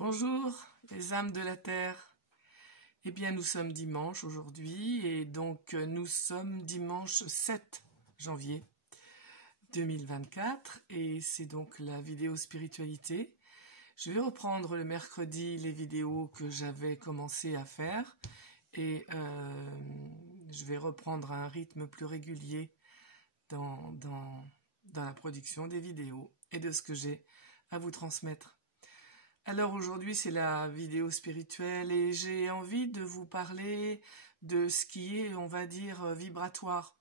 Bonjour les âmes de la terre. Eh bien nous sommes dimanche aujourd'hui et donc nous sommes dimanche 7 janvier 2024 et c'est donc la vidéo spiritualité. Je vais reprendre le mercredi les vidéos que j'avais commencé à faire et je vais reprendre un rythme plus régulier dans la production des vidéos et de ce que j'ai à vous transmettre. Alors aujourd'hui c'est la vidéo spirituelle et j'ai envie de vous parler de ce qui est, on va dire, vibratoire.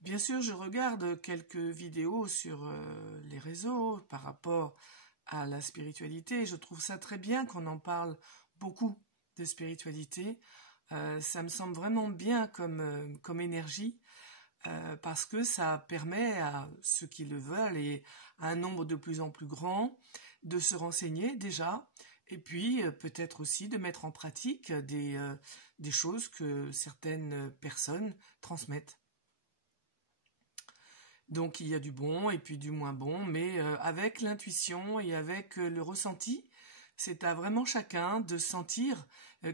Bien sûr je regarde quelques vidéos sur les réseaux par rapport à la spiritualité. Je trouve ça très bien qu'on en parle beaucoup de spiritualité. Ça me semble vraiment bien comme énergie. Parce que ça permet à ceux qui le veulent et à un nombre de plus en plus grand de se renseigner déjà et puis peut-être aussi de mettre en pratique des choses que certaines personnes transmettent. Donc il y a du bon et puis du moins bon, mais avec l'intuition et avec le ressenti, c'est à vraiment chacun de sentir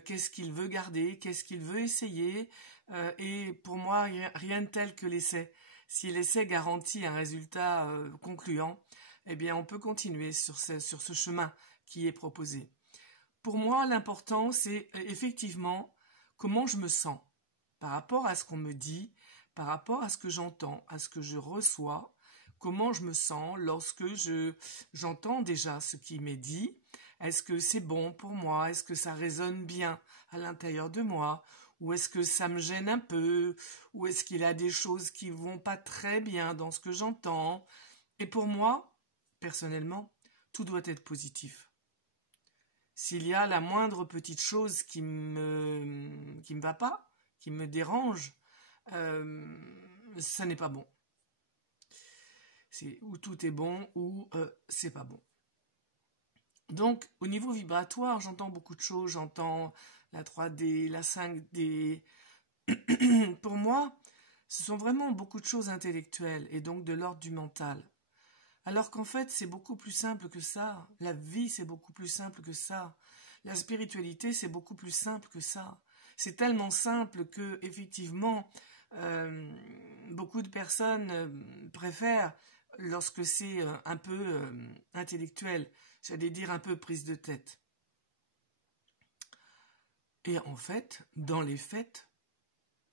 qu'est-ce qu'il veut garder, qu'est-ce qu'il veut essayer. Et pour moi, rien de tel que l'essai. Si l'essai garantit un résultat concluant, eh bien on peut continuer sur ce chemin qui est proposé. Pour moi, l'important, c'est effectivement comment je me sens par rapport à ce qu'on me dit, par rapport à ce que j'entends, à ce que je reçois, comment je me sens lorsque j'entends déjà ce qui m'est dit. Est-ce que c'est bon pour moi? Est-ce que ça résonne bien à l'intérieur de moi? Ou est-ce que ça me gêne un peu? Ou est-ce qu'il y a des choses qui vont pas très bien dans ce que j'entends? Et pour moi, personnellement, tout doit être positif. S'il y a la moindre petite chose qui me va pas, qui me dérange, ça n'est pas bon. C'est ou tout est bon ou c'est pas bon. Donc, au niveau vibratoire, j'entends beaucoup de choses. J'entends la 3D, la 5D. Pour moi, ce sont vraiment beaucoup de choses intellectuelles et donc de l'ordre du mental. Alors qu'en fait, c'est beaucoup plus simple que ça. La vie, c'est beaucoup plus simple que ça. La spiritualité, c'est beaucoup plus simple que ça. C'est tellement simple que, effectivement, beaucoup de personnes préfèrent, lorsque c'est un peu intellectuel, j'allais dire un peu prise de tête. Et en fait, dans les faits,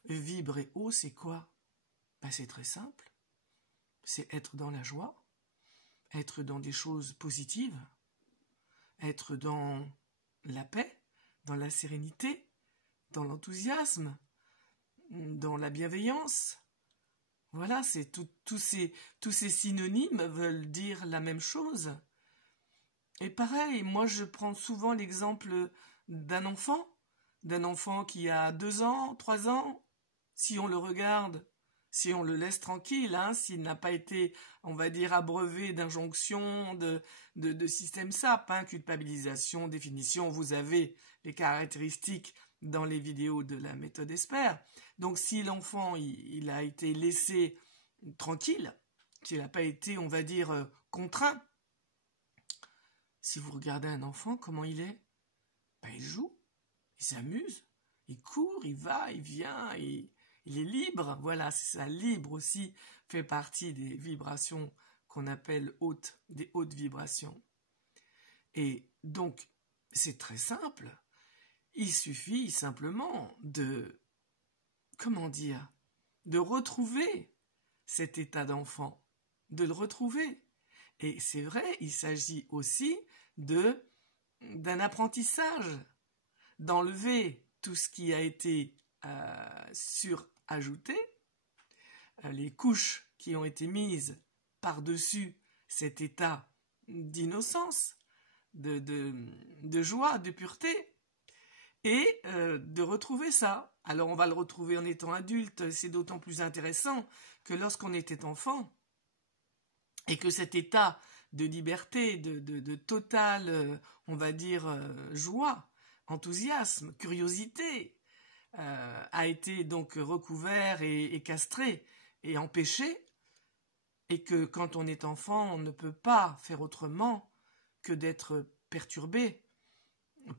vibrer haut, c'est quoi? C'est très simple. C'est être dans la joie, être dans des choses positives, être dans la paix, dans la sérénité, dans l'enthousiasme, dans la bienveillance. Voilà, c'est tous ces synonymes veulent dire la même chose. Et pareil, moi je prends souvent l'exemple d'un enfant qui a 2 ans, 3 ans, si on le regarde, si on le laisse tranquille, s'il n'a pas été, on va dire, abreuvé d'injonctions, de système SAP, culpabilisation, définition, vous avez les caractéristiques dans les vidéos de la méthode Esper. Donc si l'enfant, il a été laissé tranquille, qu'il n'a pas été, on va dire, contraint, si vous regardez un enfant, comment il est? Il joue, il s'amuse, il court, il va, il vient, il est libre. Voilà, c'est ça, libre aussi fait partie des vibrations qu'on appelle des hautes vibrations. Et donc, c'est très simple. Il suffit simplement de retrouver cet état d'enfant, de le retrouver. Et c'est vrai, il s'agit aussi d'un apprentissage, d'enlever tout ce qui a été surajouté, les couches qui ont été mises par-dessus cet état d'innocence, de joie, de pureté, et de retrouver ça. Alors on va le retrouver en étant adulte, c'est d'autant plus intéressant que lorsqu'on était enfant, et que cet état de liberté, de totale, on va dire, joie, enthousiasme, curiosité, a été donc recouvert et castré et empêché, et que quand on est enfant, on ne peut pas faire autrement que d'être perturbé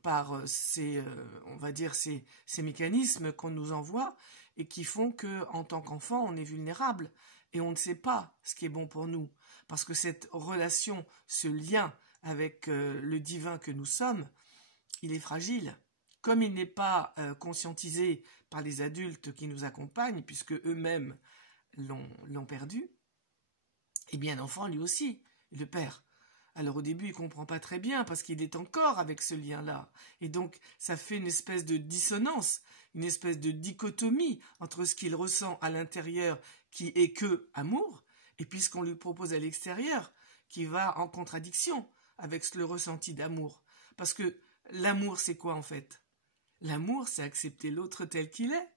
par on va dire, ces mécanismes qu'on nous envoie et qui font que, en tant qu'enfant, on est vulnérable et on ne sait pas ce qui est bon pour nous. Parce que cette relation, ce lien avec le divin que nous sommes, il est fragile. Comme il n'est pas conscientisé par les adultes qui nous accompagnent, puisque eux-mêmes l'ont perdu, eh bien l'enfant lui aussi, il le perd. Alors au début, il comprend pas très bien parce qu'il est encore avec ce lien-là. Et donc, ça fait une espèce de dissonance, une espèce de dichotomie entre ce qu'il ressent à l'intérieur qui est que amour, et puis ce qu'on lui propose à l'extérieur qui va en contradiction avec le ressenti d'amour. Parce que l'amour, c'est quoi en fait? L'amour, c'est accepter l'autre tel qu'il est.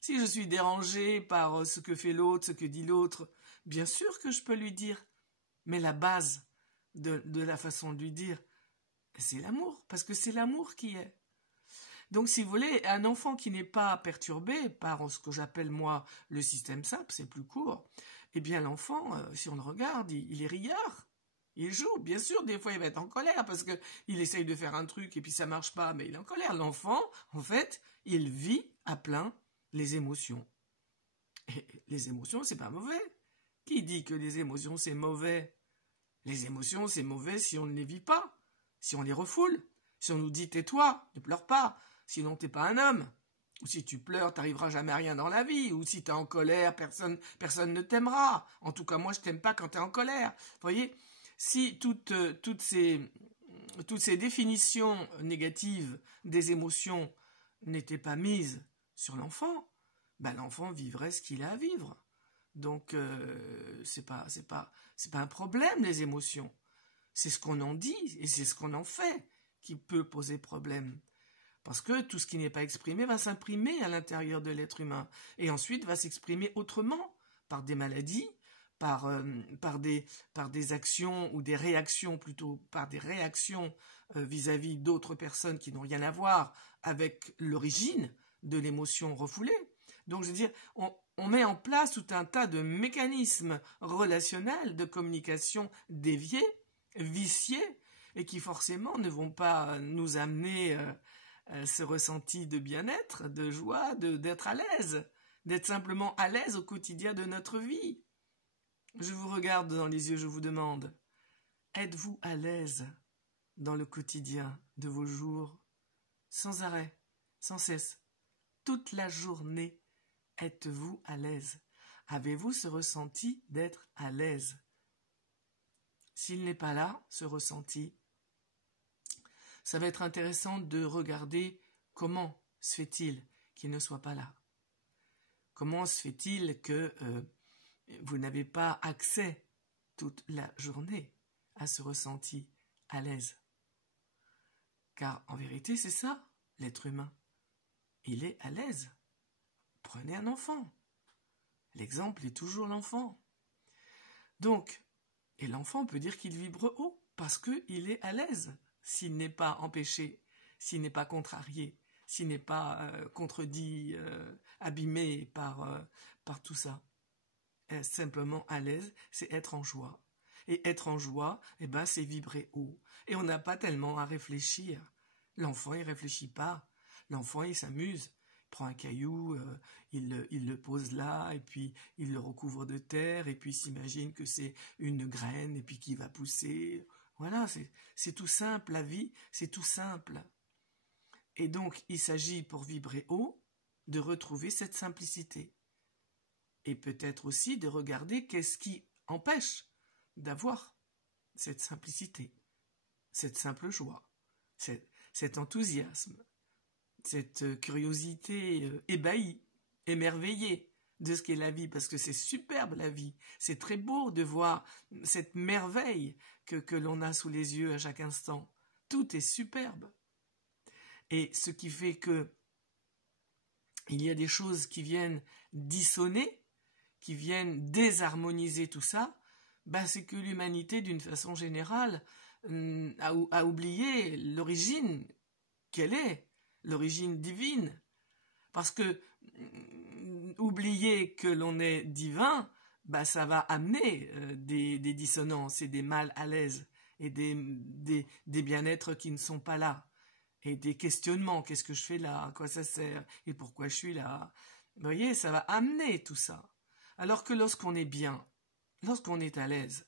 Si je suis dérangée par ce que fait l'autre, ce que dit l'autre, bien sûr que je peux lui dire. Mais la base de la façon de lui dire, c'est l'amour, parce que c'est l'amour qui est. Donc, si vous voulez, un enfant qui n'est pas perturbé par ce que j'appelle, moi, le système simple, c'est plus court, eh bien, l'enfant, si on le regarde, il est rieur. Il joue, bien sûr, des fois il va être en colère parce qu'il essaye de faire un truc et puis ça marche pas, mais il est en colère. L'enfant, en fait, il vit à plein les émotions. Et les émotions, c'est pas mauvais. Qui dit que les émotions, c'est mauvais? Les émotions, c'est mauvais si on ne les vit pas, si on les refoule, si on nous dit tais-toi, ne pleure pas, sinon t'es pas un homme. Ou si tu pleures, t'arriveras jamais à rien dans la vie. Ou si t'es en colère, personne ne t'aimera. En tout cas, moi, je t'aime pas quand t'es en colère. Vous voyez, si toutes ces définitions négatives des émotions n'étaient pas mises sur l'enfant, ben l'enfant vivrait ce qu'il a à vivre. Donc c'est pas un problème, les émotions. C'est ce qu'on en dit et c'est ce qu'on en fait qui peut poser problème. Parce que tout ce qui n'est pas exprimé va s'imprimer à l'intérieur de l'être humain et ensuite va s'exprimer autrement, par des maladies, par des actions ou des réactions, plutôt par des réactions vis-à-vis d'autres personnes qui n'ont rien à voir avec l'origine de l'émotion refoulée. Donc je veux dire, on met en place tout un tas de mécanismes relationnels de communication déviés, viciés, et qui forcément ne vont pas nous amener ce ressenti de bien-être, de joie, d'être à l'aise, d'être simplement à l'aise au quotidien de notre vie. Je vous regarde dans les yeux, je vous demande, êtes-vous à l'aise dans le quotidien de vos jours, sans arrêt, sans cesse, toute la journée? Êtes-vous à l'aise? Avez-vous ce ressenti d'être à l'aise? S'il n'est pas là, ce ressenti, ça va être intéressant de regarder comment se fait-il qu'il ne soit pas là. Comment se fait-il que vous n'avez pas accès toute la journée à ce ressenti à l'aise? Car en vérité, c'est ça, l'être humain. Il est à l'aise. Prenez un enfant. L'exemple est toujours l'enfant. Donc, et l'enfant peut dire qu'il vibre haut parce qu'il est à l'aise, s'il n'est pas empêché, s'il n'est pas contrarié, s'il n'est pas contredit, abîmé par tout ça. Simplement à l'aise, c'est être en joie. Et être en joie, eh ben, c'est vibrer haut. Et on n'a pas tellement à réfléchir. L'enfant, il réfléchit pas. L'enfant, il s'amuse. Il prend un caillou, il le pose là, et puis il le recouvre de terre, et puis il s'imagine que c'est une graine, et puis qui va pousser. Voilà, c'est tout simple, la vie, c'est tout simple. Et donc, il s'agit, pour vibrer haut, de retrouver cette simplicité. Et peut-être aussi de regarder qu'est-ce qui empêche d'avoir cette simplicité, cette simple joie, cet enthousiasme, cette curiosité ébahie, émerveillée de ce qu'est la vie, parce que c'est superbe la vie, c'est très beau de voir cette merveille que l'on a sous les yeux à chaque instant. Tout est superbe. Et ce qui fait que il y a des choses qui viennent dissonner, qui viennent désharmoniser tout ça, c'est que l'humanité, d'une façon générale, a oublié l'origine qu'elle est, l'origine divine. Parce que oublier que l'on est divin, ça va amener des dissonances et des mal à l'aise et des bien-être qui ne sont pas là. et des questionnements. Qu'est-ce que je fais là? À quoi ça sert? Et pourquoi je suis là? Vous voyez, ça va amener tout ça. Alors que lorsqu'on est bien, lorsqu'on est à l'aise,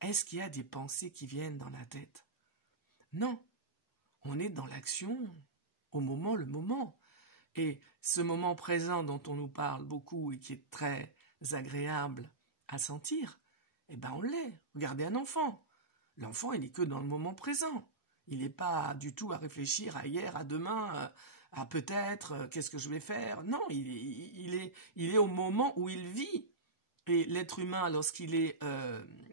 est-ce qu'il y a des pensées qui viennent dans la tête? Non. On est dans l'action, au moment le moment. Et ce moment présent dont on nous parle beaucoup et qui est très agréable à sentir, eh ben on l'est. Regardez un enfant. L'enfant, il n'est que dans le moment présent. Il n'est pas du tout à réfléchir à hier, à demain, à peut-être, qu'est-ce que je vais faire. Non, il est au moment où il vit. Et l'être humain, lorsqu'il est,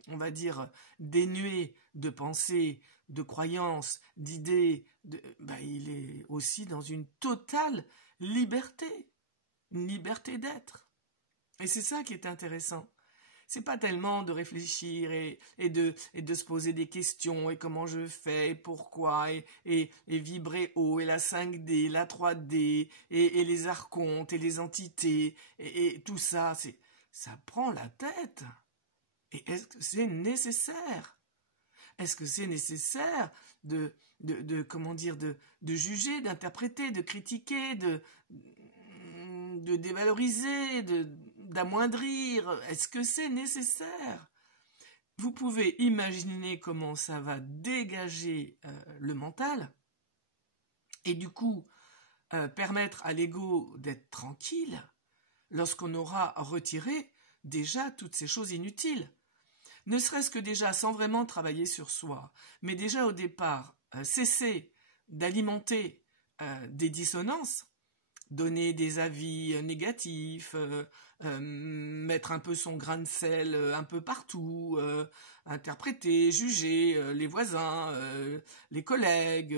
on va dire, dénué de pensées, de croyances, d'idées, il est aussi dans une totale liberté, une liberté d'être. Et c'est ça qui est intéressant. C'est pas tellement de réfléchir et de se poser des questions et comment je fais, et pourquoi, et vibrer haut, et la 5D, la 3D, et les archontes, et les entités, et tout ça, ça prend la tête. Et est-ce que c'est nécessaire? Est-ce que c'est nécessaire de juger, d'interpréter, de critiquer, de dévaloriser, d'amoindrir? Est-ce que c'est nécessaire? Vous pouvez imaginer comment ça va dégager le mental et du coup permettre à l'ego d'être tranquille lorsqu'on aura retiré déjà toutes ces choses inutiles. Ne serait-ce que déjà sans vraiment travailler sur soi, mais déjà au départ, cesser d'alimenter des dissonances, donner des avis négatifs, mettre un peu son grain de sel un peu partout, interpréter, juger les voisins, les collègues.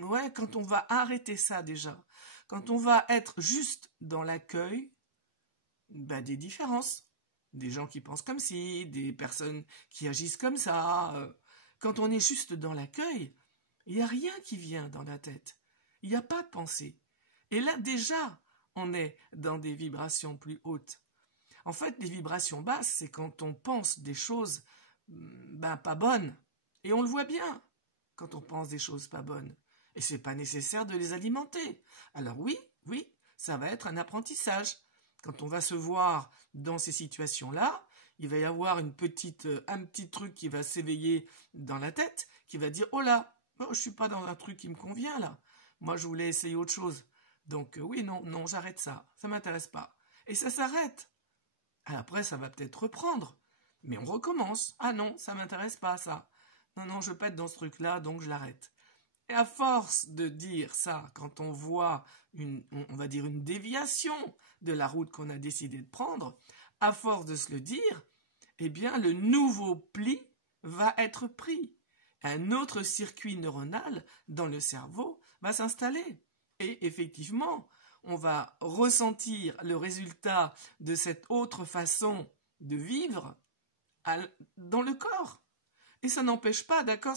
Ouais, quand on va arrêter ça déjà, quand on va être juste dans l'accueil des différences, des gens qui pensent comme ci, des personnes qui agissent comme ça, quand on est juste dans l'accueil, il n'y a rien qui vient dans la tête. Il n'y a pas de pensée. Et là, déjà, on est dans des vibrations plus hautes. En fait, les vibrations basses, c'est quand on pense des choses pas bonnes. Et on le voit bien quand on pense des choses pas bonnes. Et c'est pas nécessaire de les alimenter. Alors oui, ça va être un apprentissage. Quand on va se voir dans ces situations-là, il va y avoir un petit truc qui va s'éveiller dans la tête, qui va dire « Oh là, je suis pas dans un truc qui me convient là. Moi, je voulais essayer autre chose. Donc oui, non, j'arrête ça. Ça m'intéresse pas. » Et ça s'arrête. Après, ça va peut-être reprendre. Mais on recommence. « Ah non, ça m'intéresse pas ça. Non, je veux pas être dans ce truc-là, donc je l'arrête. » Et à force de dire ça, quand on voit on va dire une déviation de la route qu'on a décidé de prendre, à force de se le dire, eh bien le nouveau pli va être pris. Un autre circuit neuronal dans le cerveau va s'installer. Et effectivement, on va ressentir le résultat de cette autre façon de vivre dans le corps. Et ça n'empêche pas, d'accord,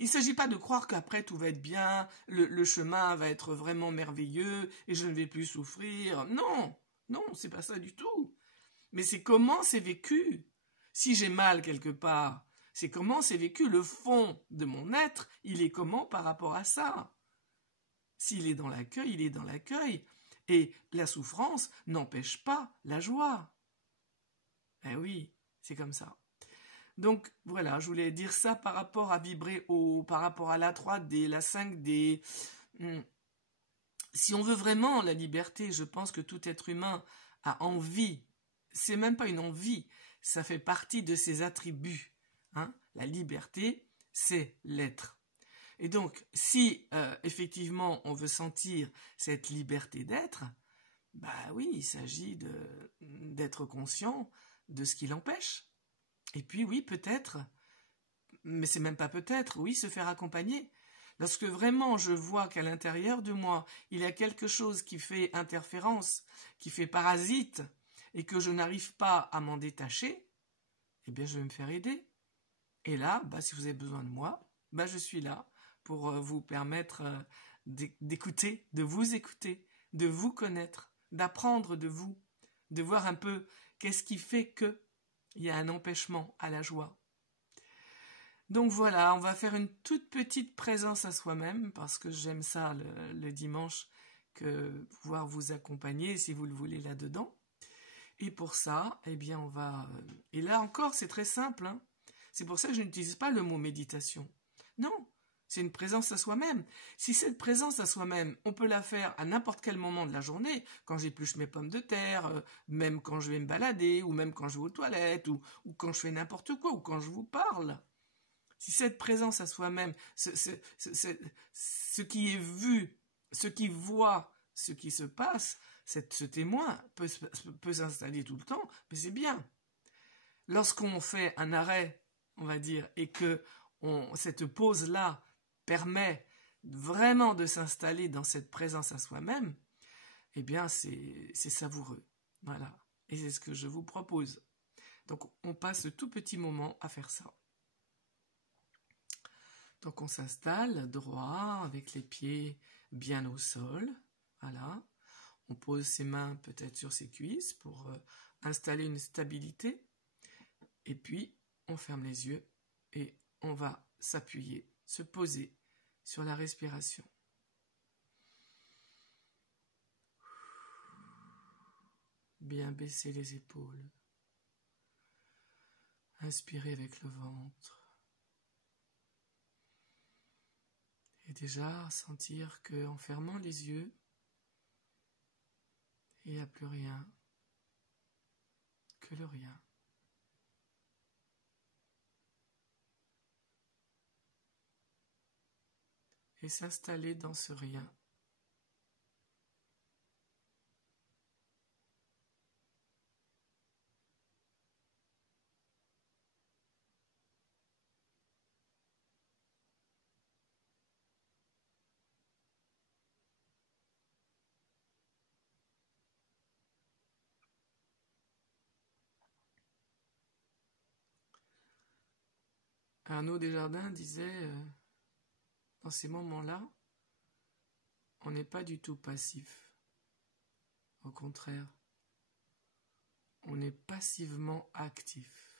il ne s'agit pas de croire qu'après tout va être bien, le chemin va être vraiment merveilleux et je ne vais plus souffrir. Non, c'est pas ça du tout. Mais c'est comment c'est vécu. Si j'ai mal quelque part, c'est comment c'est vécu. Le fond de mon être, il est comment par rapport à ça? S'il est dans l'accueil, il est dans l'accueil. Et la souffrance n'empêche pas la joie. Eh oui, c'est comme ça. Donc voilà, je voulais dire ça par rapport à vibrer haut, par rapport à la 3D, la 5D. Si on veut vraiment la liberté, je pense que tout être humain a envie. C'est même pas une envie, ça fait partie de ses attributs. La liberté, c'est l'être. Et donc, si effectivement on veut sentir cette liberté d'être, oui, il s'agit d'être conscient de ce qui l'empêche. Et puis oui, peut-être, mais c'est même pas peut-être, oui, se faire accompagner. Lorsque vraiment je vois qu'à l'intérieur de moi, il y a quelque chose qui fait interférence, qui fait parasite, et que je n'arrive pas à m'en détacher, eh bien je vais me faire aider. Et là, si vous avez besoin de moi, je suis là pour vous permettre d'écouter, de vous connaître, d'apprendre de vous, de voir un peu qu'est-ce qui fait que il y a un empêchement à la joie. Donc voilà, on va faire une toute petite présence à soi-même, parce que j'aime ça le dimanche, que pouvoir vous accompagner si vous le voulez là-dedans. Et pour ça, eh bien on va... Et là encore, c'est très simple, hein. C'est pour ça que je n'utilise pas le mot méditation. Non, c'est une présence à soi-même. Si cette présence à soi-même, on peut la faire à n'importe quel moment de la journée, quand j'épluche mes pommes de terre, même quand je vais me balader, ou même quand je vais aux toilettes, ou quand je fais n'importe quoi, ou quand je vous parle. Si cette présence à soi-même, ce qui est vu, ce qui voit, ce qui se passe, ce témoin peut s'installer tout le temps, mais c'est bien. Lorsqu'on fait un arrêt, on va dire, et que cette pause-là permet vraiment de s'installer dans cette présence à soi-même, eh bien c'est savoureux. Voilà. Et c'est ce que je vous propose. Donc on passe ce tout petit moment à faire ça. Donc on s'installe droit, avec les pieds bien au sol. Voilà. On pose ses mains peut-être sur ses cuisses pour installer une stabilité. Et puis on ferme les yeux et on va s'appuyer, se poser sur la respiration. Bien baisser les épaules. Inspirez avec le ventre. Et déjà sentir qu'en fermant les yeux, il n'y a plus rien que le rien. Et s'installer dans ce rien. Arnaud Desjardins disait, dans ces moments-là, on n'est pas du tout passif. Au contraire, on est passivement actif.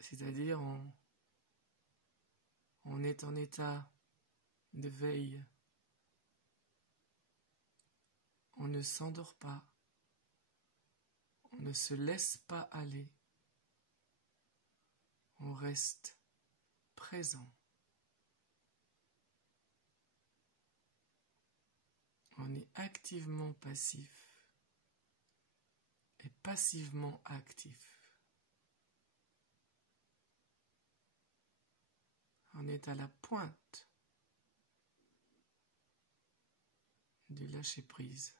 C'est-à-dire, on est en état de veille. On ne s'endort pas. On ne se laisse pas aller. On reste présent. On est activement passif et passivement actif. On est à la pointe du lâcher-prise.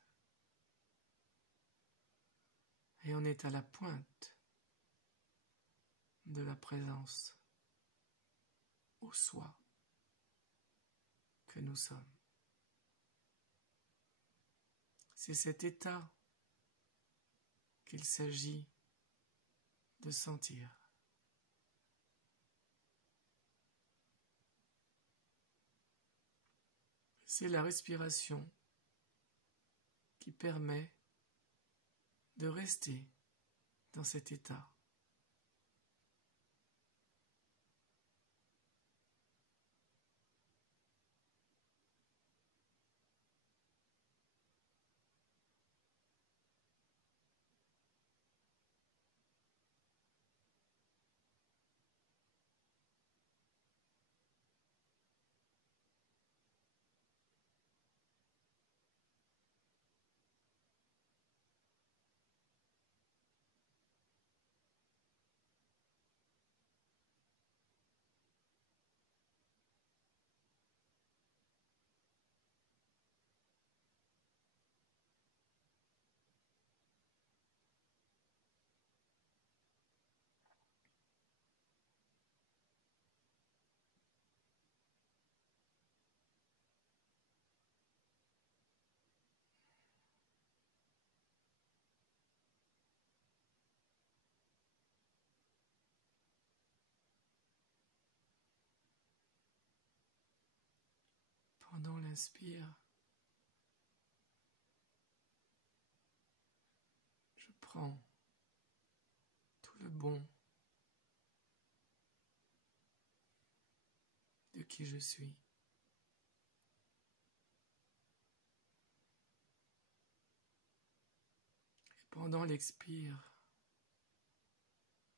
Et on est à la pointe de la présence au soi que nous sommes. C'est cet état qu'il s'agit de sentir. C'est la respiration qui permet de rester dans cet état. Pendant l'inspire, je prends tout le bon qui je suis. Et pendant l'expire,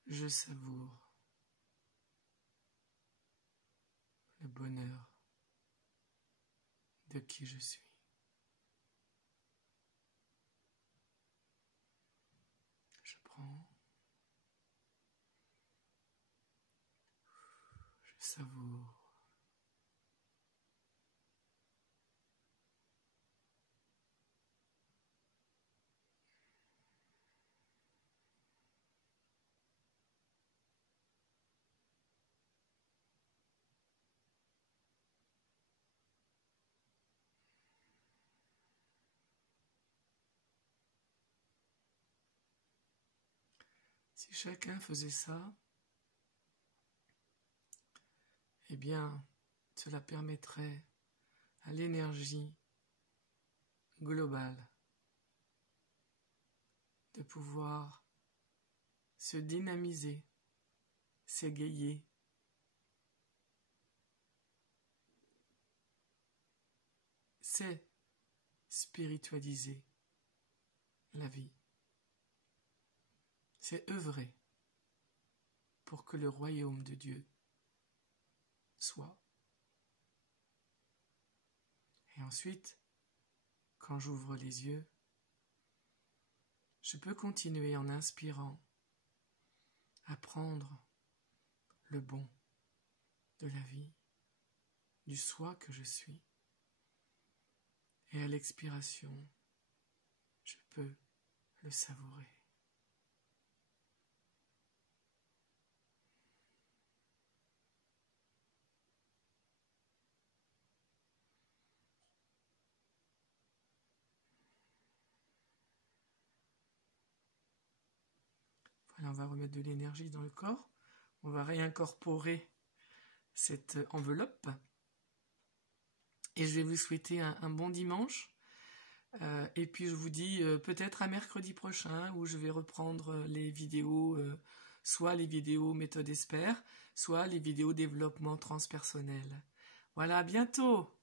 je savoure le bonheur de qui je suis. Je prends, je savoure. Si chacun faisait ça, eh bien, cela permettrait à l'énergie globale de pouvoir se dynamiser, s'égayer, c'est spiritualiser la vie. C'est œuvrer pour que le royaume de Dieu soit. Et ensuite, quand j'ouvre les yeux, je peux continuer en inspirant à prendre le bon de la vie, du soi que je suis. Et à l'expiration, je peux le savourer. Voilà, on va remettre de l'énergie dans le corps. On va réincorporer cette enveloppe. Et je vais vous souhaiter un bon dimanche. Et puis je vous dis peut-être à mercredi prochain où je vais reprendre les vidéos, soit les vidéos méthode Esper, soit les vidéos développement transpersonnel. Voilà, à bientôt!